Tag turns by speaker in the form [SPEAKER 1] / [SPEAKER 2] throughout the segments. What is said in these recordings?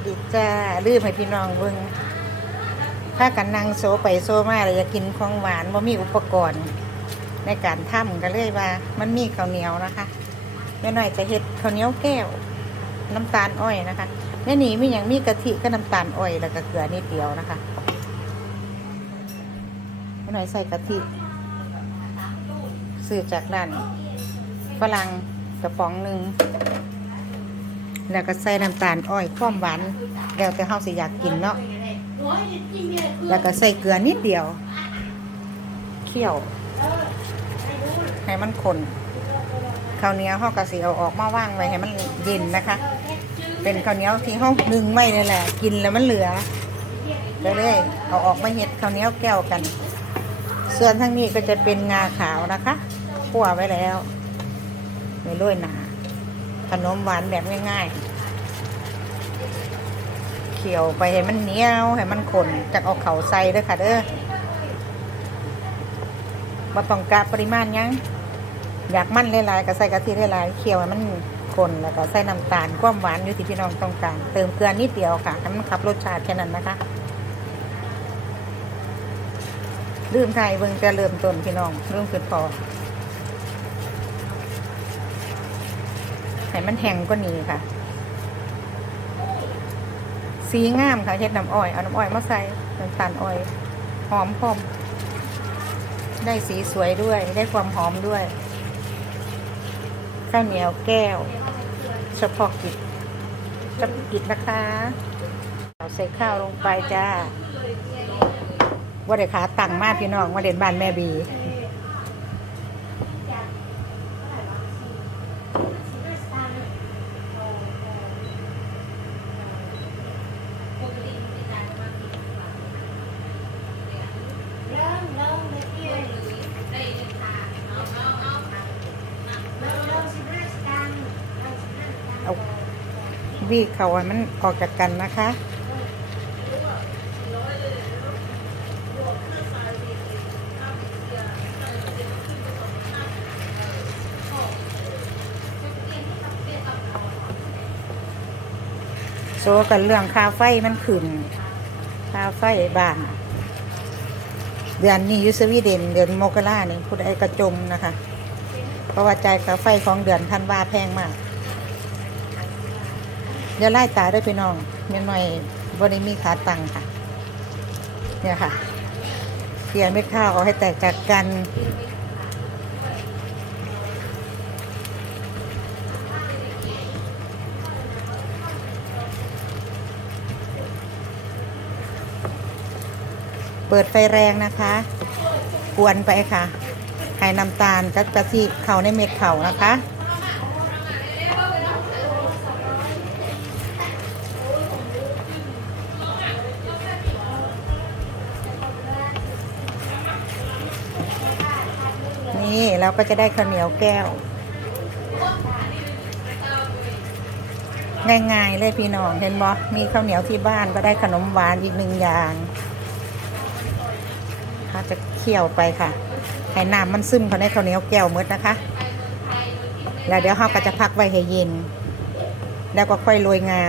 [SPEAKER 1] สดีจ้าลืมให้พี่น้องเบิ่งถ้ากันนั่งโซไปโซมาเลยอยากกินของหวานว่ามีอุปกรณ์ ในการทำก็เลยว่า มันมีข้าวเหนียวนะคะแม่น้อยจะเฮ็ดข้าวเหนียวแก้ว น้ำตาลอ้อยนะคะในนี้มีอย่างมีกะทิก็น้ำตาลอ้อยแล้วก็เกลือนิดเดียวนะคะแม่น้อยใส่กะทิซื้อจากร้านฝรั่งกระป๋องหนึ่ง แล้วก็ใส่น้ำตาลอ้อยความหวานแล้วแต่เฮาสิอยากกินเนาะแล้วก็ใส่เกลือนิดเดียว เคี่ยว ให้มันข้นข้าวเหนียวเฮาก็สิเอาออกมาว่างไว้ให้มันเย็นนะคะ เป็นข้าวเหนียวที่เฮานึ่งไว้นี่แหละ กินแล้วมันเหลือก็เลยเอาออกมาเฮ็ดข้าวเหนียวแก้วกัน ส่วนทางนี้ก็จะเป็นงาขาวนะคะคั่วไว้แล้วไม่โรยหนา ขนมหวานแบบง่ายๆเคี่ยวไปให้มันเหนียว ให้มันข้นจากเอาเข่าใส่ด้อค่ะเด้อมาต้องกะปริมาณยังอยากมันหลายๆก็ใส่กะทิหลายๆเคี่ยวให้มันข้นแล้วก็ใส่น้ำตาลความหวานอยู่ที่พี่น้องต้องการ เติมเกลือนิดเดียวค่ะให้มันขับรสชาติแค่นั้นนะคะลืมไทยเบิ่งจะเริ่มต้นพี่น้องเริ่มขึ้นพอ ให้มันแห้งก็นี้ค่ะ สีงามค่ะเฮ็ดน้ำอ้อย เอาน้ำอ้อยมาใส่น้ำตาลอ้อย หอมพอม ได้สีสวยด้วย ได้ความหอมด้วยข้าวเหนียวแก้ว เฉพาะกิจเฉพาะกิจนะคะเอาใส่ข้าวลงไปจ้าว่าเด็ขาตังมากพี่น้องว่าเด่นบ้านแม่บี วีเขาให้มันออกจากกันนะคะ โซกันเรื่องค่าไฟมันขึ้นค่าไฟบ้านเดือนนี้ยูสวีเดนเดือนโมกราเนี่ยพูดไอ้กระจมนะคะ เพราะว่าจ่ายค่าไฟของเดือนธันว่าแพงมาก อย่าไล่ตาด้วยพี่น้องเมียหน่อยบริมีขาตังค่ะ เนี่ยค่ะเปลี่ยนเม็ดข้าวเอาให้แตกจากกันเปิดไฟแรงนะคะ กวนไปค่ะ ให้น้ำตาลกับกะทิเข่าในเม็ดเข่านะคะ นี่เราก็จะได้ข้าวเหนียวแก้ว ง่ายๆเลยพี่น้องเห็นบ่มีข้าวเหนียวที่บ้านก็ได้ขนมหวานอีกหนึ่งอย่างเราจะเคี่ยวไปค่ะให้น้ำมันซึมเข้าในข้าวเหนียวแก้วหมดนะคะ แล้วเดี๋ยวเราก็จะพักไว้ให้เย็น แล้วก็ค่อยโรยงา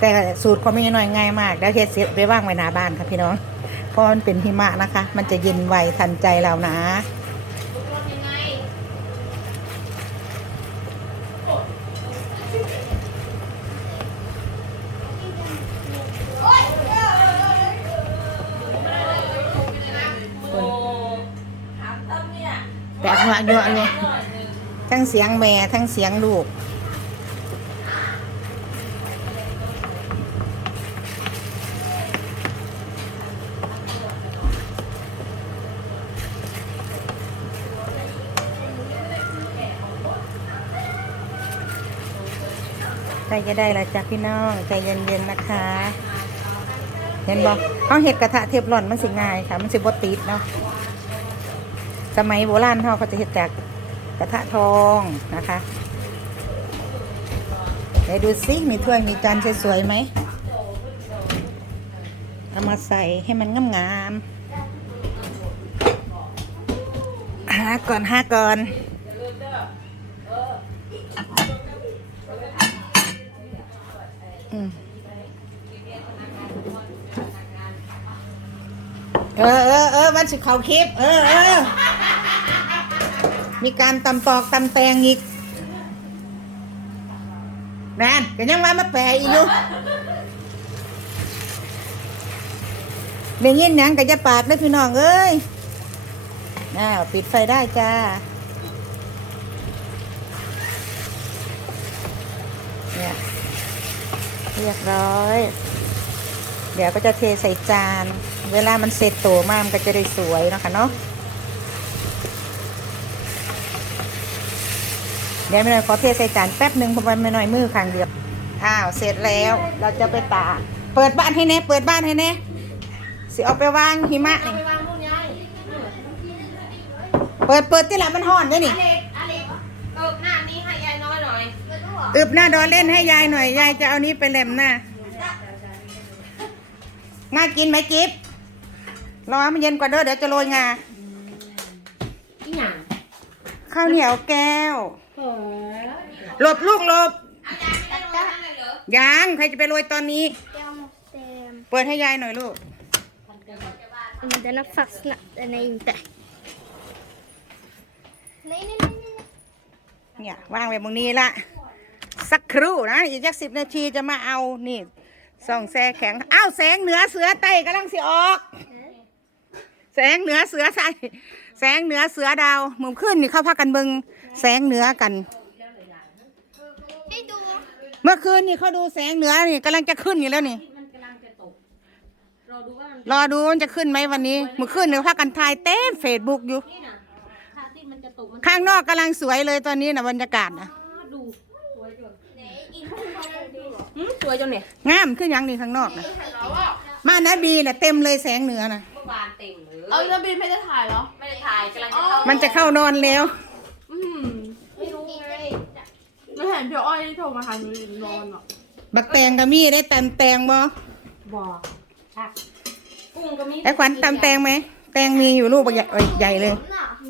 [SPEAKER 1] แต่สูตรควาไม่น้อยง่ายมาก แล้วเฮ็ดเสร็จไปว่างไว้หน้าบ้านค่ะพี่น้อง เพราะมันเป็นหิมะนะคะ มันจะเย็นไวทันใจเรานะแต่หัวเยอะเลยทั้งเสียงแม่ทั้งเสียงลูก ใกล้จะได้และจ้ะพี่น้องใจเย็นๆนะคะ เห็นบอกเขาเห็ดกระทะเทฟลอนมันสิง่ายค่ะ มันสิบติดเนาะสมัยโบราณเขาเขาจะเห็ดจากกระทะทองนะคะไหนดูซิมีถ้วยมีจานสวยๆไหมเอามาใส่ให้มันงามๆหาก่อนหาก่อน อืม เออเออเออมันสิเขาคลิป เออเออมีการตำตอกตำแตงอีกนั่นก็ยังว่ามาแปลอีกอยู่เดี๋ยวยินหยังก็จะปากได้พี่น้องเอ้ยอ้าวปิดไฟได้จ้าเนี่ย เรียบร้อย เดี๋ยวก็จะเทใส่จาน เวลามันเสร็จโตมากมันก็จะได้สวยเนาะคะเนาะเดี๋ยวไม่หน่อยขอเทใส่จานแป๊บหนึ่งเพราะว่าไม่หน่อยมือข้างเดียวอ้าวเสร็จแล้วเราจะไปตากเปิดบ้านให้แน่เปิดบ้านให้แน่สิเอาไปวางหิมะนี่เปิดเปิดที่หลัมันห่อนด้นี่ อึบหน้าดอเล่นให้ยายหน่อย ยายจะเอานี้ไปเล็มหน้าง่ากินไหมจิ๊บรอให้มันเย็นกว่าเด้อเดี๋ยวจะโรยงา
[SPEAKER 2] อีหยัง
[SPEAKER 1] ข้าวเหนียวแก้ว
[SPEAKER 2] เฮ้ย
[SPEAKER 1] หลบลูกหลบ
[SPEAKER 2] อาจารย์ไม่ได้รู้นั่นเลยเหรอ
[SPEAKER 1] ยังใครจะไปโรยตอนนี้
[SPEAKER 3] Jag måste...
[SPEAKER 1] เปิดให้ยายหน่อยลูก
[SPEAKER 3] Men den har fastnat. Den är inte. Nej, nej, nej, nej.
[SPEAKER 1] เนี่ยวางไว้ตรงนี้ละ สักครู่นะ อีกสักสิบนาทีจะมาเอา นี่ส่องแสแข็ง อ้าวแสงเหนือเสือไต่กำลังสิออก แสงเหนือเสือใส่แสงเหนือเสือดาวมุมขึ้นนี่เขาพากันเบิงแสงเหนือกัน
[SPEAKER 3] Hej då!
[SPEAKER 1] เมื่อคืนนี่เขาดูแสงเหนือนี่กำลังจะขึ้นอยู่แล้วนี่
[SPEAKER 2] มันกำลังจะตก รอดูว่ามัน
[SPEAKER 1] รอดูมันจะขึ้นไหมวันนี้เมื่อคืนนี่เขาพากันถ่ายเต็มเฟซบุ๊กอยู่
[SPEAKER 2] นี่นะค่าที่มันจะตกมัน
[SPEAKER 1] ข้างนอกกำลังสวยเลยตอนนี้นะบรรยากาศนะ
[SPEAKER 2] ดูสวยจัง หืมสวยจังเนี่ย
[SPEAKER 1] งามขึ้นยังนี่ข้างนอกนะมานะบีนะเต็มเลยแสงเหนือนะ
[SPEAKER 2] เมื่อวานเต็มเลย
[SPEAKER 4] เอาแล้วบินไม่ได้ถ่ายเหรอ
[SPEAKER 2] ไม่ได้ถ่ายกำลังจะเข้า
[SPEAKER 1] มันจะเข้านอนแล้ว
[SPEAKER 4] อืม
[SPEAKER 2] ไม่รู้ไง
[SPEAKER 4] ไม่เห็นพี่อ้อยโทรมาหาหนูอยู่นอนอะ
[SPEAKER 1] บักแตงกับมีได้ตำแตงบ่
[SPEAKER 2] บอกค่ะกุ้งก็มี
[SPEAKER 1] ไอ้ขวัญตำแตงไหม แตงมีอยู่ลูกใหญ่เอ้ยใหญ่เลย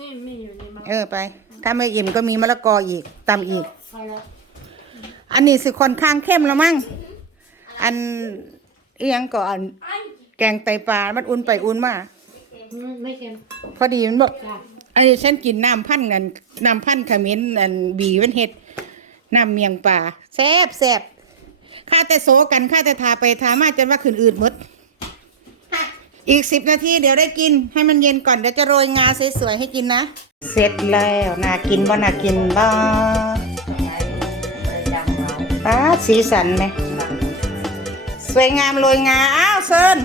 [SPEAKER 4] นี่มีอยู่นี่มา
[SPEAKER 1] เออไป ถ้าไม่อิ่มก็มีมะละกออีกตำอีก
[SPEAKER 2] ไปแล้ว
[SPEAKER 1] อันนี้สิค่อนข้างเข้มแล้วมั้ง อันอียังก่อนแกงไตปลา มันอุ่นไปอุ่นมา
[SPEAKER 2] อืมไม่เค็ม
[SPEAKER 1] พอดีมันบอก
[SPEAKER 2] จ้ะ
[SPEAKER 1] อันนี้ฉันกินน้ำพันธุ์กันน้ำพันธุ์เขมิ้นอันบีมันเห็ดน้ำเมียงป่าแซ่บแซ่บข้าแต่โซกันข้าแต่ทาไปทามาจนว่าขืนอืดหมดอีกสิบนาทีเดี๋ยวได้กิน ให้มันเย็นก่อนเดี๋ยวจะโรยงาสวยๆให้กินนะ เสร็จแล้วน่ากินบ่น่ากินบ่ ป้าดสีสันไหม สวยงามโรยงา อ้าวเซิน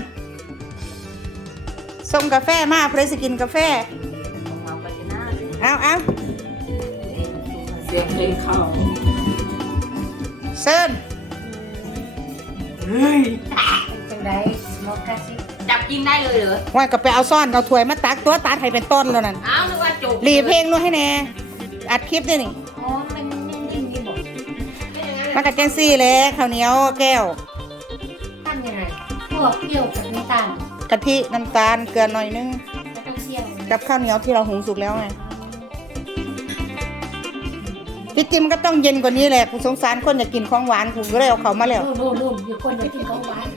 [SPEAKER 1] ส่งกาแฟมาเพื่อจะกินกาแฟ
[SPEAKER 2] เอาไปที่หน้าดิ
[SPEAKER 1] เอาเอา
[SPEAKER 2] เสียงเพลงเข้า
[SPEAKER 1] เซิน
[SPEAKER 2] จังไดโมคาซิจับกินได้เลยเหรอ
[SPEAKER 1] ว่าก็ไปเอาซ่อนเอาถ้วยมาตักตัวตัดให้เป็นต้นแล้วนั่น
[SPEAKER 2] อ้าวนึกว่าจบ
[SPEAKER 1] รีเพลงนู้นให้แน่ อัดคลิปด้วยนี่
[SPEAKER 2] อ๋อมัน มันกั
[SPEAKER 1] บแจงซี่แหล้ข้าวเหนียวแก้ว
[SPEAKER 2] ตั้งยังไงพวกเปรี้ยวกับน้ำตาล
[SPEAKER 1] กะทิน้ำตาลเกลือหน่อยนึง
[SPEAKER 2] แล้วก็เคี่ยว
[SPEAKER 1] กับข้าวเหนียวที่เราหุงสุกแล้วไงที่จริงมันก็ต้องเย็นกว่านี้แหละกูสงสารคนอยากกินของหวานกูก็เลยเอาเขามาแล้ว
[SPEAKER 2] นู่นนู่นนู่นอยู่คนเดียวกินของหวาน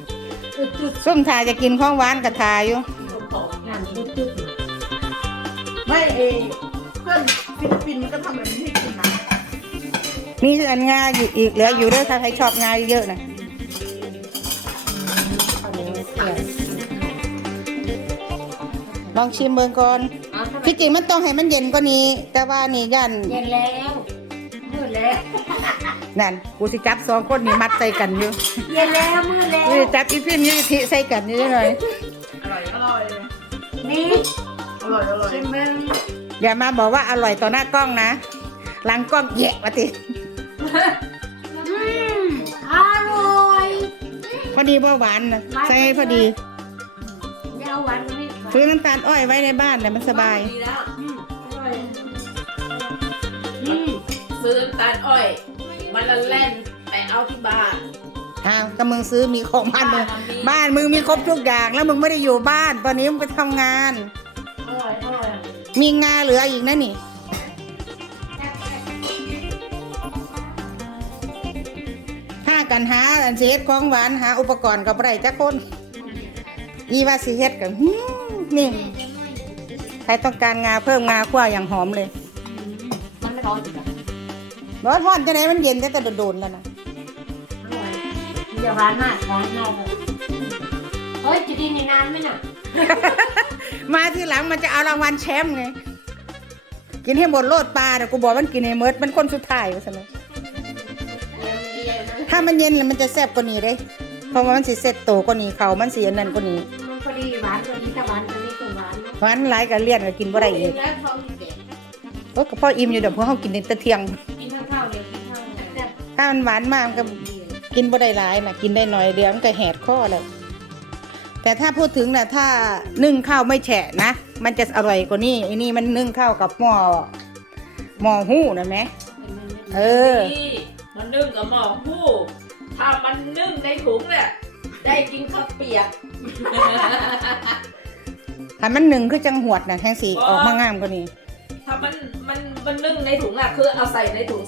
[SPEAKER 2] จุดจุด
[SPEAKER 1] ส้มทาจะกินของหวานกับทาอยู่
[SPEAKER 2] นั่นจุดจุด
[SPEAKER 4] ไม่เอเพื่อนฟิลิปปินส์มันก็ทำแบบนี้ให้กินนะ
[SPEAKER 1] มีอันงาอยู่อีกเหลืออยู่เด้วยถ้าใครชอบงาเยอะๆนะ
[SPEAKER 2] ข้าวเหนียวเปรี้ยว
[SPEAKER 1] ลองชิมเบิ่งก่อน
[SPEAKER 2] อ้าวทำไม
[SPEAKER 1] ที่จริงมันต้องให้มันเย็นกว่านี้ แต่ว่านี่ยัน
[SPEAKER 2] เย็นแล้วมืดแล้ว
[SPEAKER 1] นั่นกูสิจับสองคนนี่มัดใส่กันอยู่
[SPEAKER 2] เย็นแล้วมืดแล้ว
[SPEAKER 1] กูสิจับอีพิมพ์ยี่ทิใส่กันอยู่หน่อย
[SPEAKER 4] อร่อยอร่อย
[SPEAKER 2] นี่
[SPEAKER 4] อร่อยอร่อย
[SPEAKER 2] ชิมมึง
[SPEAKER 1] อย่ามาบอกว่าอร่อยต่อหน้ากล้องนะหลังกล้องแยะมาติ
[SPEAKER 2] อืมอร่อย
[SPEAKER 1] พอดีว่าหวานนะใส่พอดี
[SPEAKER 2] อย่าเอาหวานกว่านี้
[SPEAKER 1] ซื้อน้ำตาลอ้อยไว้ในบ้านเนี่ยมันสบาย
[SPEAKER 4] ดีแล้ว
[SPEAKER 2] อืมอร่อยอืม
[SPEAKER 4] ซื้อน้ำตาลอ้อยมันละแล่นไปเอาที่บ้าน
[SPEAKER 1] อ้าวก็มึงซื้อมีของบ้านมึงบ้านมึงมีครบทุกอย่างแล้วมึงไม่ได้อยู่บ้าน ตอนนี้มึงไปทำงาน
[SPEAKER 2] อร่อยอร่อย
[SPEAKER 1] มีงาเหลืออีกนะนี่ กันหาอันสิเฮ็ดของหวานหาอุปกรณ์กับไรจักคนอีว่าสิเฮ็ดกับนี่ใครต้องการงาเพิ่มงาคั่วอย่างหอมเลย
[SPEAKER 2] มันไม่ร้อนจริง
[SPEAKER 1] ร้อนร้อนจะไหนมันเย็นแต่แต่โดนๆแล้วนะ
[SPEAKER 2] อร่อยเดี๋ยวร้านมากร้านนอกเฮ้ยจะดีในนานไหมน่ะ
[SPEAKER 1] มาทีหลังมันจะเอารางวัลแชมป์ไง กินให้หมดโลดปลาเดี๋ยวกูบอกมันกินให้เมิดมันคนสุดท้ายว่าซั่นเลย ถ้ามันเย็นแล้วมันจะแซ่บกว่านี้เด้ เพราะว่ามันสิเซ็ตโตกว่านี้เขามันสิอันนั้นกว่านี้
[SPEAKER 2] มันพอดีหวานตัวนี้ถ้าหวานตัวนี้ก็หวานเนาะ
[SPEAKER 1] หวานหลายก็เลี่ยนก็กินบ่ได้อีก
[SPEAKER 2] แล้วท้องเด็ก
[SPEAKER 1] โอ้ก็พออิ่มอยู่เดี๋ยวพวกเฮากินแต่เที่ยง
[SPEAKER 2] กินข้าวเดียวกินข้าวแซ่บ
[SPEAKER 1] ถ้ามันหวานมากมันก็กินบ่ได้หลายนะกินได้น้อยเดียวมันก็แหดคอแล้วแต่ถ้าพูดถึงนะถ้านึ่งข้าวไม่แฉะนะ มันจะอร่อยกว่านี้ไอ้นี่มันนึ่งข้าวกับหม้อหม้อหู้นะแม่เออ
[SPEAKER 5] นี่ มันนึ่งกับหมอผู้ ถ้ามันนึ่งในถุงเนี่ยได้กินข้าวเปียก
[SPEAKER 1] ถ้ามันหนึ่งคือจังหวดนะแทงสีออกมางามกว่านี้
[SPEAKER 5] ถ้ามันมันมันนึ่งในถุงอะคือเอาใส่ในถุง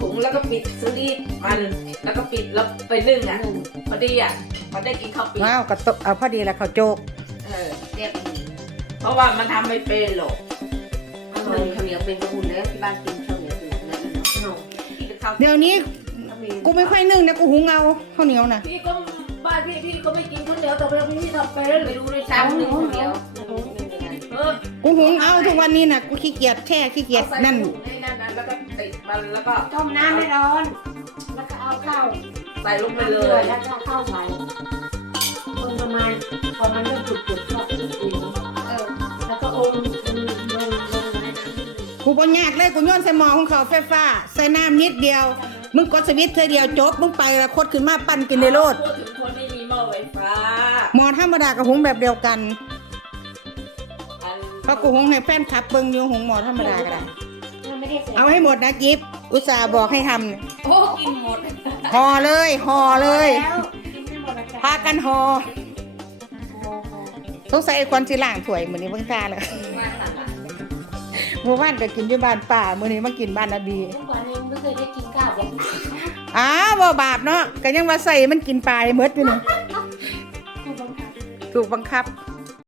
[SPEAKER 5] ถุงแล้วก็ปิดสลีดมันแล้วก็ปิดแล้วไปนึ่งอะพอดีอะมันได้กินข้าวเปียก
[SPEAKER 1] ว้าวกระตกเอาพอดีแล้วข้าวโจก
[SPEAKER 5] เออ
[SPEAKER 2] แซ่บดี
[SPEAKER 5] เพราะว่ามันทำไม่เป็นหรอก
[SPEAKER 2] อร่อยข้าวเหนียวเป็นกระหุ่นแล้วที่บ้านกินาวเดี๋
[SPEAKER 1] ยวนี้กูไม่ค่อยนึ่งนะกูหุงเอาข้าวเหนียวนะ
[SPEAKER 5] พี่ก็บ้านพี่พี่ก็ไม่กินข้าวเหนียวแต่ว่าพี่ทำเป็น
[SPEAKER 2] ไม่รู้ด้วยซ้ำหนึ่งข้าวเหนียวไม่รู้ไม่มีกัน
[SPEAKER 5] เออ
[SPEAKER 1] กูหุงเอาทุกวันนี้นะกูขี้เกียจแช่ขี้เกียจ
[SPEAKER 5] เอาใส่
[SPEAKER 1] นั่น
[SPEAKER 5] ถุงในนั้นนะแล้วก็ติดมันแล้วก็
[SPEAKER 2] ต้มน้ำไม่ร้อน แล้วก็เอาข้าว
[SPEAKER 5] ใส่ลงไป
[SPEAKER 2] น้ำ
[SPEAKER 5] เล
[SPEAKER 2] เดือยดแล้วก็เอาข้าวใส่คนประมาณพอมันเริ่มจุด
[SPEAKER 1] บ่ยากเลยกูโย้อนใส่หม้อของเขาไฟฟ้าใส่น้ำนิดเดียว มึงกดสวิตช์เธอเดียวจบมึงไปแล้วคดขึ้นมาปั้นกินในโลด
[SPEAKER 5] พูดถึงคนที่มีหม้อไฟฟ้า
[SPEAKER 1] หมอธรรมดากับหุงแบบเดียวกัน
[SPEAKER 5] อัน
[SPEAKER 1] เพราะกูหุงให้แฟนคลับเบิ่งอยู่หุงหมอธรรมดาก็ได้
[SPEAKER 2] มันไม่ได้ใส่
[SPEAKER 1] เอาให้หมดนะจิ๊บอุตส่าห์บอกให้ทำเนี่ย
[SPEAKER 5] โอ้กินหมด
[SPEAKER 1] ห่อเลยห่อเลย
[SPEAKER 2] แล้วกินไม่หมดละจ้ะ
[SPEAKER 1] พากันห่อ
[SPEAKER 2] โอ้โห
[SPEAKER 1] สงสัยไอ้ควันสิล่างถ้วยมื้อนี้เบิ่งตาเลย เมื่อวานก็กินอยู่บ้านป่ามื้อนี้มากินบ้านนาบี
[SPEAKER 2] เมื่อก่อนนี้ไม่เคยได้กินข้าวแบบนี้
[SPEAKER 1] อ้าวบ่บาปเนาะก็ยังว่าใส่มันกินปลาให้หมดอยู่นี่
[SPEAKER 2] คือบังคับ
[SPEAKER 1] ถูกบังคับ